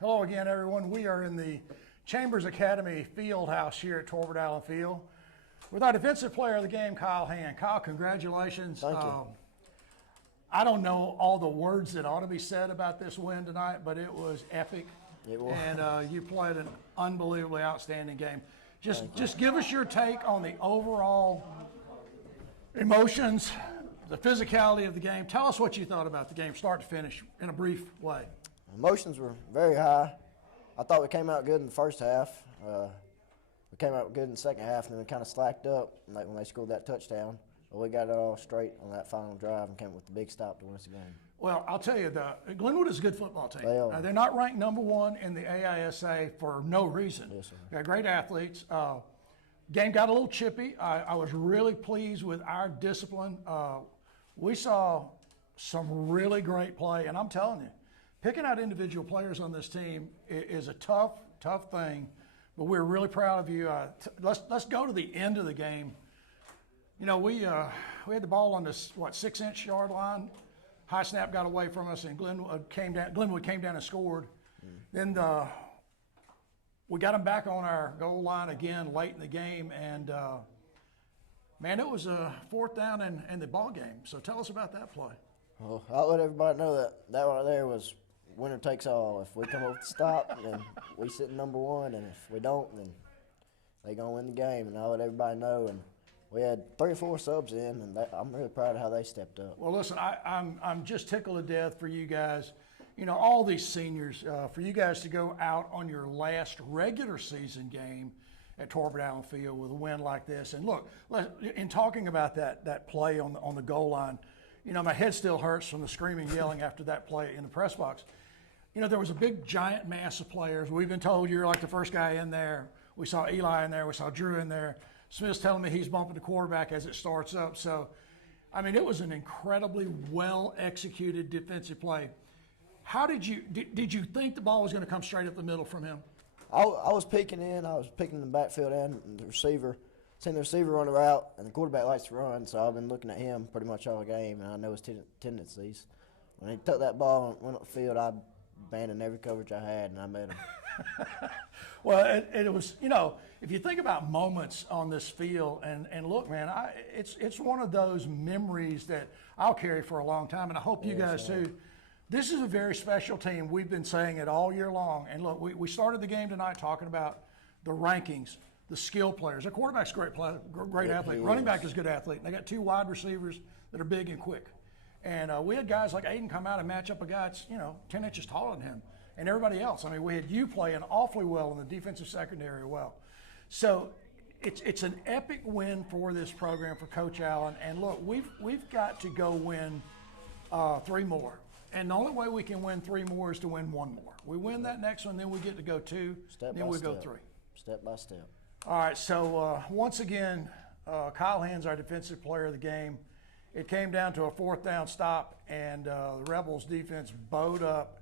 Hello again, everyone. We are in the Chambers Academy field house here at Torbert Allen Field with our defensive player of the game, Kyle Hand. Kyle, congratulations. Thank you. I don't know all the words that ought to be said about this win tonight, but it was epic. It was. And you played an unbelievably outstanding game. Just give us your take on the overall emotions, the physicality of the game. Tell us what you thought about the game, start to finish, in a brief way. Emotions were very high. I thought we came out good in the first half. We came out good in the second half, and then we kind of slacked up when they scored that touchdown. But we got it all straight on that final drive and came up with the big stop to win us the game. Well, I'll tell you, Glenwood is a good football team. They are. They're not ranked number one in the AISA for no reason. Yes, sir. They're great athletes. Game got a little chippy. I was really pleased with our discipline. We saw some really great play, and I'm telling you, picking out individual players on this team is a tough thing, but we're really proud of you. Let's go to the end of the game. You know, we had the ball on this 6-inch yard line. High snap got away from us, and Glenwood came down and scored. Then we got them back on our goal line again late in the game, and man, it was a fourth down and the ball game. So tell us about that play. Well, I'll let everybody know that right there was winner takes all. If we come up with the stop, then we sit in number one, and if we don't, then they gonna win the game. And I'll let everybody know. And we had 3 or 4 subs in, and I'm really proud of how they stepped up. Well, listen, I'm just tickled to death for you guys. You know, all these seniors, for you guys to go out on your last regular season game at Torbert Allen Field with a win like this. And look, in talking about that play on the goal line, you know, my head still hurts from the screaming, yelling after that play in the press box. You know, there was a big, giant mass of players. We've been told you're like the first guy in there. We saw Eli in there. We saw Drew in there. Smith's telling me he's bumping the quarterback as it starts up. So, I mean, it was an incredibly well-executed defensive play. How did you think the ball was going to come straight up the middle from him? I was peeking in. I was peeking in the backfield and the receiver. Seen the receiver run a route, and the quarterback likes to run, so I've been looking at him pretty much all game, and I know his tendencies. When he took that ball and went up the field, I abandoned every coverage I had, and I made him. Well, it was, you know, if you think about moments on this field, and look, man, it's one of those memories that I'll carry for a long time, and I hope you guys too. This is a very special team. We've been saying it all year long. And look, we started the game tonight talking about the rankings, the skill players. The quarterback's a great athlete. Running back is a good athlete. And they got 2 wide receivers that are big and quick. And we had guys like Aiden come out and match up a guy that's, 10 inches taller than him. And everybody else. I mean, we had you playing awfully well in the defensive secondary well. So it's an epic win for this program for Coach Allen. And look, we've got to go win 3 more. And the only way we can win 3 more is to win 1 more. We win that next one, then we get to go 2, then we go 3. Step by step. All right, so once again, Kyle Hand's our defensive player of the game. It came down to a 4th down stop, and the Rebels defense bowed up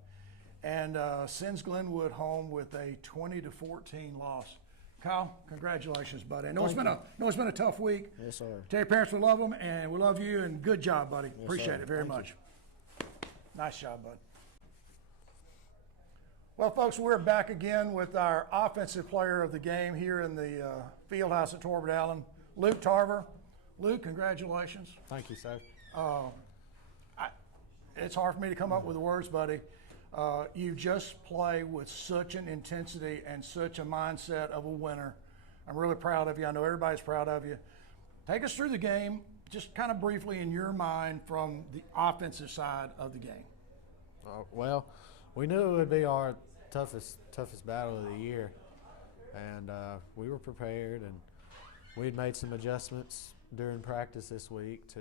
and sends Glenwood home with a 20-14 loss. Kyle, congratulations, buddy. I know it's been a tough week. Yes, sir. Tell your parents we love them, and we love you, and good job, buddy. Yes, Appreciate sir. it very Thank much. you. Nice job, bud. Well, folks, we're back again with our offensive player of the game here in the field house at Torbert Allen, Luke Tarver. Luke, congratulations. Thank you, sir. It's hard for me to come up with the words, buddy. You just play with such an intensity and such a mindset of a winner. I'm really proud of you. I know everybody's proud of you. Take us through the game, just kind of briefly in your mind from the offensive side of the game. Well, we knew it would be our toughest battle of the year, and we were prepared, and we had made some adjustments during practice this week to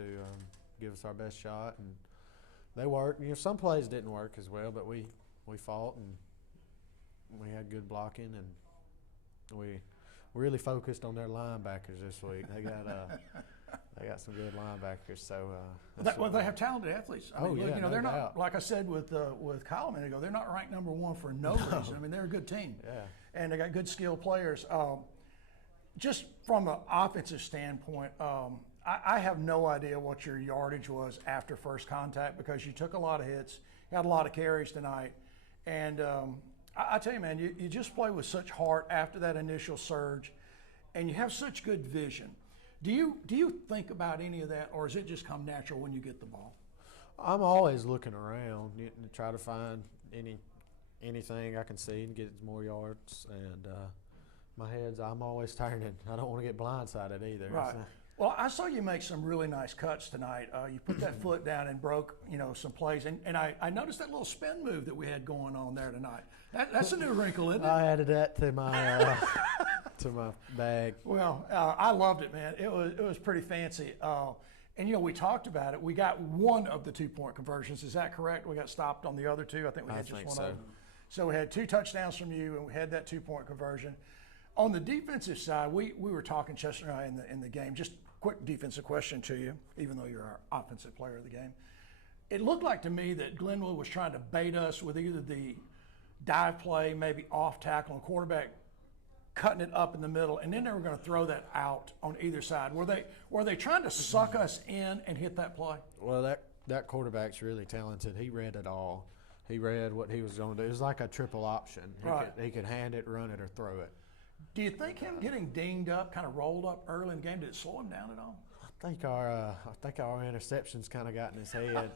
give us our best shot, and they worked. Some plays didn't work as well, but we fought, and we had good blocking, and we really focused on their linebackers this week. They got some good linebackers. So they have talented athletes. I mean, look, they're not, like I said with Kyle a minute ago, they're not ranked number 1 for no reason. I mean, they're a good team. Yeah. And they got good skilled players. Just from an offensive standpoint, I have no idea what your yardage was after first contact because you took a lot of hits, had a lot of carries tonight, and I tell you, man, you just play with such heart after that initial surge, and you have such good vision. Do you think about any of that, or does it just come natural when you get the ball? I'm always looking around to try to find anything I can see and get more yards. And I'm always turning. I don't want to get blindsided either. Right. So, Well, I saw you make some really nice cuts tonight. You put that foot down and broke, some plays. And I noticed that little spin move that we had going on there tonight. That's a new wrinkle, isn't it? I added that to my to my bag. Well, I loved it, man. It was pretty fancy. And we talked about it. We got one of the 2-point conversions. Is that correct? We got stopped on the other two. I think we had just think one so. of them. So we had 2 touchdowns from you, and we had that 2-point conversion. On the defensive side, we were talking, Chester and I, in the game. Just quick defensive question to you, even though you're our offensive player of the game. It looked like to me that Glenwood was trying to bait us with either the dive play, maybe off tackle, and quarterback cutting it up in the middle, and then they were going to throw that out on either side. Were they trying to suck us in and hit that play? Well, that quarterback's really talented. He read it all. He read what he was going to do. It was like a triple option. He could hand it, run it, or throw it. Do you think him getting dinged up, kind of rolled up early in the game, did it slow him down at all? I think our interceptions kind of got in his head.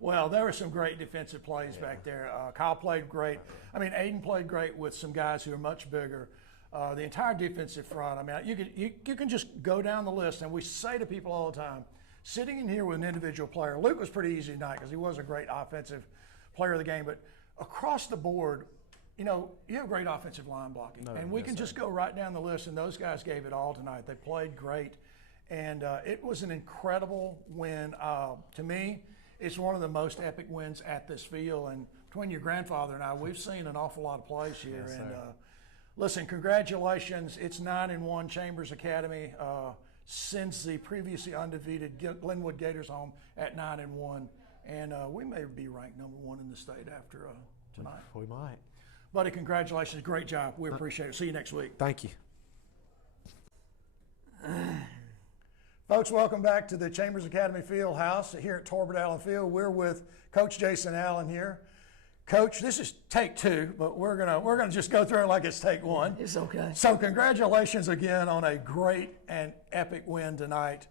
Well, there were some great defensive plays back there. Kyle played great. I mean, Aiden played great with some guys who are much bigger. The entire defensive front. I mean, you can just go down the list, and we say to people all the time, sitting in here with an individual player. Luke was pretty easy tonight because he was a great offensive player of the game, but across the board, you have great offensive line blocking, and we can just go right down the list, and those guys gave it all tonight. They played great, and it was an incredible win. To me, it's one of the most epic wins at this field, and between your grandfather and I, we've seen an awful lot of plays here. Yes, and sir. listen, congratulations. It's 9-1 Chambers Academy. Sends the previously undefeated Glenwood Gators home at 9-1, and we may be ranked number 1 in the state after tonight. We might. Buddy, congratulations. Great job. We appreciate it. See you next week. Thank you. Folks, welcome back to the Chambers Academy Field House here at Torbert Allen Field. We're with Coach Jason Allen here. Coach, this is take 2, but we're gonna just go through it like it's take 1. It's okay. So congratulations again on a great and epic win tonight.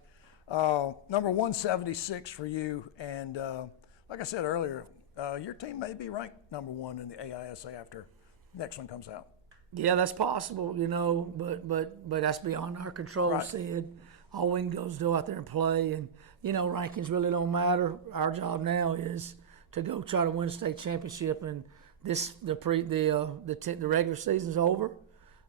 Number 176 for you, and like I said earlier, your team may be ranked number 1 in the AISA after next one comes out. Yeah, that's possible, but that's beyond our control, Right. Sid. All we can do is go out there and play, and rankings really don't matter. Our job now is to go try to win a state championship, and the regular season's over,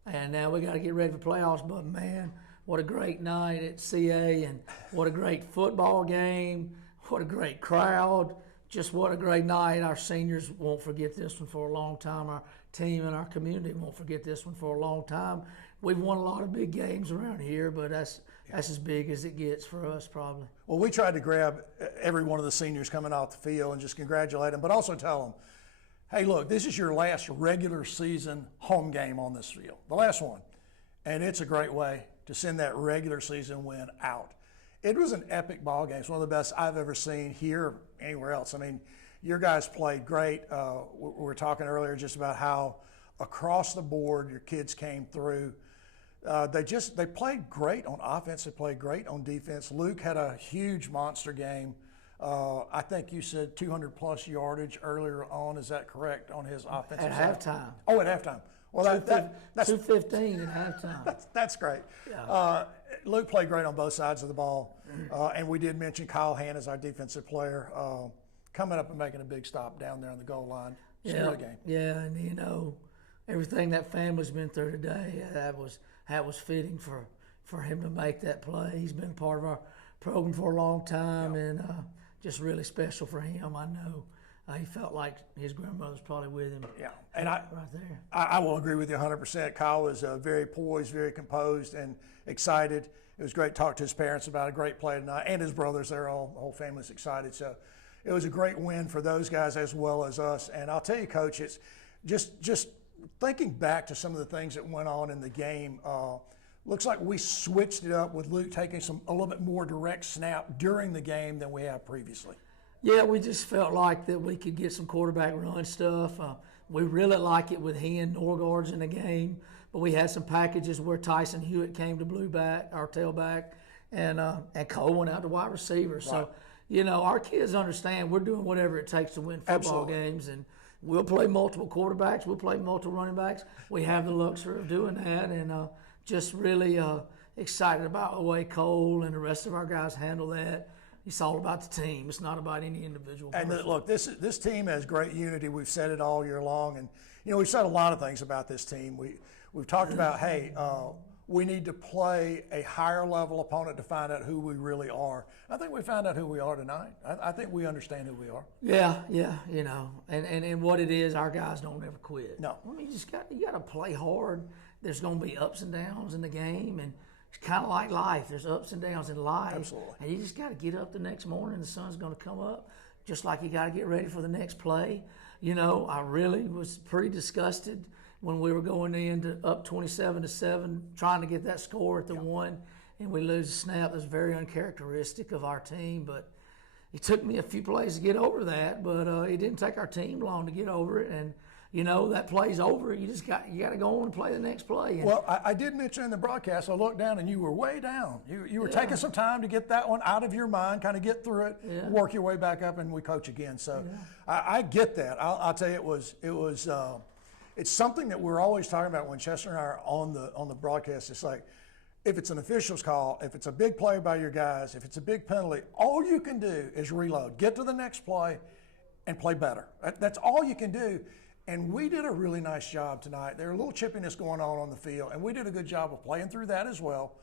and now we got to get ready for playoffs. But man, what a great night at CA, and what a great football game, what a great crowd. Just what a great night. Our seniors won't forget this one for a long time. Our team and our community won't forget this one for a long time. We've won a lot of big games around here, but that's as big as it gets for us probably. Well, we tried to grab every one of the seniors coming off the field and just congratulate them, but also tell them, hey, look, this is your last regular season home game on this field, the last one. And it's a great way to send that regular season win out. It was an epic ball game. It's one of the best I've ever seen here or anywhere else. I mean, your guys played great. We were talking earlier just about how across the board your kids came through. They played great on offense. They played great on defense. Luke had a huge monster game. I think you said 200-plus yardage earlier on. Is that correct on his offensive At side? halftime. Oh, at halftime. Well, that's 2:15 at halftime. that's great. Yeah. Luke played great on both sides of the ball. And we did mention Kyle Hand as our defensive player, coming up and making a big stop down there on the goal line. Steal the game. Yeah, and everything that family's been through today, that was fitting for him to make that play. He's been part of our program for a long time, and just really special for him. I know he felt like his grandmother's probably with him. Yeah, and right there. I will agree with you 100%. Kyle was very poised, very composed, and excited. It was great to talk to his parents about a great play tonight, and his brothers. The whole family's excited. So it was a great win for those guys as well as us. And I'll tell you, Coach, it's just thinking back to some of the things that went on in the game. Looks like we switched it up with Luke taking a little bit more direct snap during the game than we have previously. Yeah, we just felt like that we could get some quarterback run stuff. We really like it with he and Norgard's in the game, but we had some packages where Tyson Hewitt came to blue back, our tailback, and Cole went out to wide receiver. So, our kids understand we're doing whatever it takes to win football Absolutely. games, and we'll play multiple quarterbacks, we'll play multiple running backs. We have the luxury of doing that, and just really excited about the way Cole and the rest of our guys handle that. It's all about the team. It's not about any individual person. And look, this team has great unity. We've said it all year long, and we've said a lot of things about this team. We've talked about, hey, we need to play a higher level opponent to find out who we really are. I think we found out who we are tonight. I think we understand who we are. Yeah, and what it is, our guys don't ever quit. No. I mean, you got to play hard. There's going to be ups and downs in the game, and it's kind of like life. There's ups and downs in life. Absolutely. And you just got to get up the next morning. The sun's going to come up, just like you got to get ready for the next play. I really was pretty disgusted when we were going into up 27-7, trying to get that score at the one, and we lose a snap that's very uncharacteristic of our team. But it took me a few plays to get over that, but it didn't take our team long to get over it. And that play's over. You got to go on and play the next play. And Well, I did mention in the broadcast, I looked down and you were way down. You were taking some time to get that one out of your mind, kind of get through it, work your way back up, and we coach again. So I get that. I'll tell you, it's something that we're always talking about when Chester and I are on the broadcast. It's like, if it's an official's call, if it's a big play by your guys, if it's a big penalty, all you can do is reload, get to the next play, and play better. That's all you can do. And we did a really nice job tonight. There's a little chippiness going on the field, and we did a good job of playing through that as well.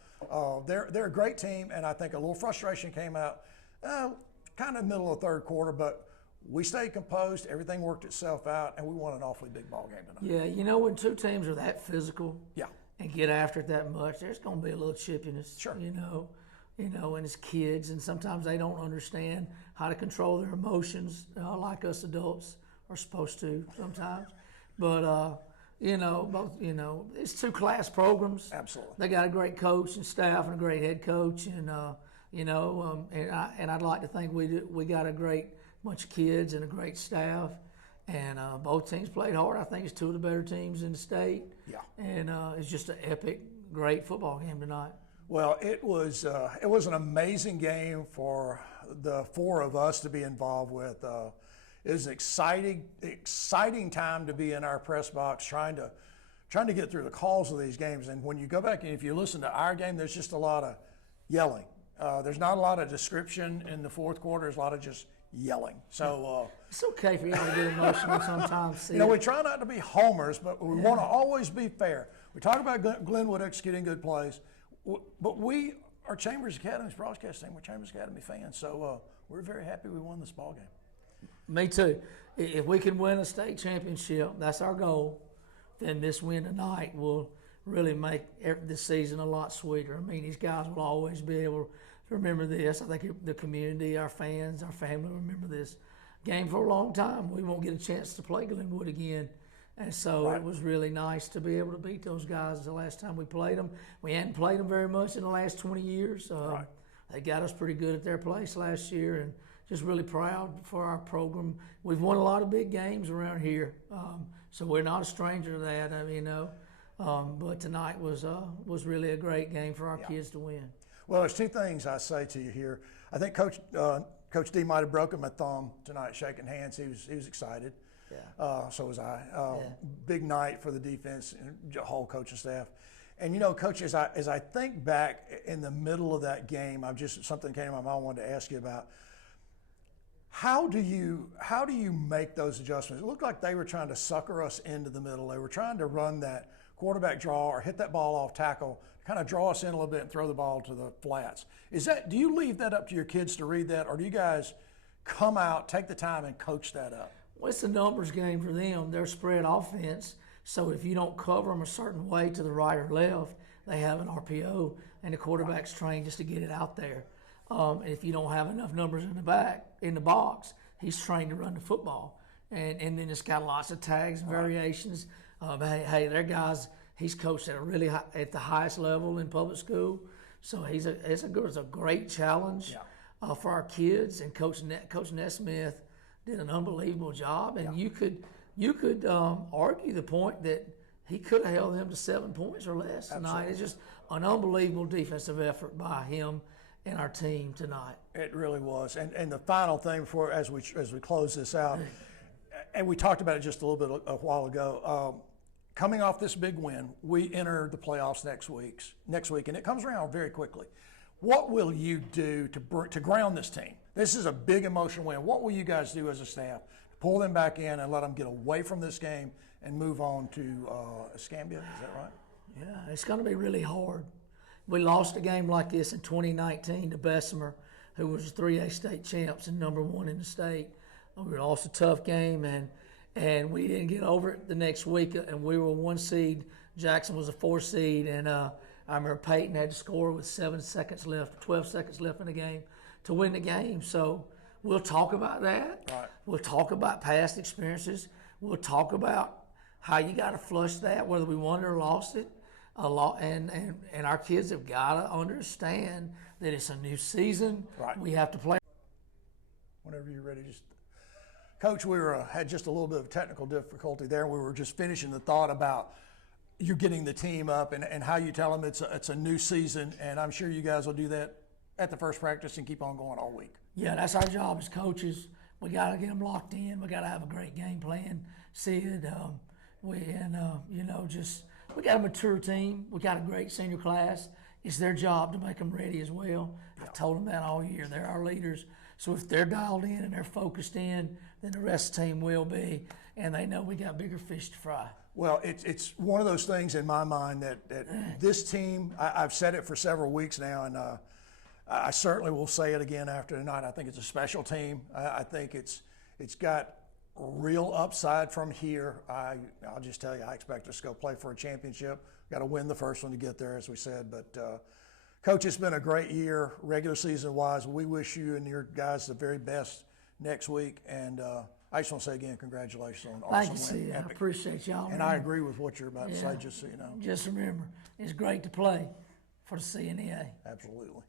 They're a great team, and I think a little frustration came out kind of middle of third quarter, but we stayed composed. Everything worked itself out, and we won an awfully big ball game tonight. yeah, when two teams are that physical, Yeah. and get after it that much, there's going to be a little chippiness. Sure. And it's kids, and sometimes they don't understand how to control their emotions like us adults are supposed to sometimes. But it's two class programs. Absolutely. They got a great coach and staff and a great head coach, and I'd like to think we got a great bunch of kids and a great staff. And both teams played hard. I think it's two of the better teams in the state. Yeah. And it's just an epic, great football game tonight. Well, it was an amazing game for the four of us to be involved with. It was an exciting time to be in our press box trying to get through the calls of these games. And when you go back and if you listen to our game, there's just a lot of yelling. There's not a lot of description in the fourth quarter. There's a lot of just yelling. So It's okay for y'all to get emotional sometimes. we try not to be homers, but we want to always be fair. We talk about Glenwood executing good plays, but we are Chambers Academy's broadcast team. We're Chambers Academy fans, so we're very happy we won this ball game. Me too. If we can win a state championship, that's our goal, then this win tonight will really make this season a lot sweeter. I mean, these guys will always be able to remember this. I think the community, our fans, our family remember this game for a long time. We won't get a chance to play Glenwood again. And so It was really nice to be able to beat those guys the last time we played them. We hadn't played them very much in the last 20 years. They got us pretty good at their place last year, and just really proud for our program. We've won a lot of big games around here, so we're not a stranger to that. But tonight was really a great game for our kids to win. Well, there's two things I say to you here. I think Coach D might have broken my thumb tonight shaking hands. He was excited. Yeah. So was I. Big night for the defense and the whole coaching staff. And Coach, as I think back in the middle of that game, something came to my mind I wanted to ask you about. How do you make those adjustments? It looked like they were trying to sucker us into the middle. They were trying to run that quarterback draw or hit that ball off tackle, kind of draw us in a little bit and throw the ball to the flats. Do you leave that up to your kids to read that, or do you guys come out, take the time, and coach that up? Well, it's a numbers game for them. They're spread offense, so if you don't cover them a certain way to the right or left, they have an RPO, and the quarterback's trained just to get it out there. If you don't have enough numbers in the box, he's trained to run the football, and then it's got lots of tags and variations. Hey, their guys. He's coached at the highest level in public school, so it's a great challenge for our kids. And Coach Nesmith did an unbelievable job. And you could you could argue the point that he could have held them to 7 points or less tonight. It's just an unbelievable defensive effort by him and our team tonight. It really was. And the final thing before as we close this out, and we talked about it just a little bit a while ago. Coming off this big win, we enter the playoffs next week, and it comes around very quickly. What will you do to ground this team? This is a big emotional win. What will you guys do as a staff to pull them back in and let them get away from this game and move on to Escambia? Is that right? Yeah, it's going to be really hard. We lost a game like this in 2019 to Bessemer, who was 3A state champs and #1 in the state. We lost a tough game, and we didn't get over it the next week, and we were 1 seed. Jackson was a 4 seed, and I remember Peyton had to score with 7 seconds left, 12 seconds left in the game to win the game. So we'll talk about that. Right. We'll talk about past experiences. We'll talk about how you got to flush that, whether we won it or lost it. And our kids have got to understand that it's a new season. Right. We have to play. Whenever you're ready, just Coach, we had just a little bit of technical difficulty there. We were just finishing the thought about you getting the team up and how you tell them it's a new season, and I'm sure you guys will do that at the first practice and keep on going all week. Yeah, that's our job as coaches. We got to get them locked in. We got to have a great game plan. Sid, we got a mature team. We got a great senior class. It's their job to make them ready as well. I've told them that all year. They're our leaders. So if they're dialed in and they're focused in, then the rest of the team will be, and they know we got bigger fish to fry. Well, it's one of those things in my mind that this team, I've said it for several weeks now, and I certainly will say it again after tonight. I think it's a special team. I think it's got real upside from here. I'll just tell you, I expect us to go play for a championship. Got to win the first one to get there, as we said. But Coach, it's been a great year, regular season wise. We wish you and your guys the very best next week. And I just want to say again, congratulations on Thank awesome you, win. Sid. I appreciate y'all. And I agree with what you're about to say, Yeah. just so you know. Just remember, it's great to play for the CNEA. Absolutely.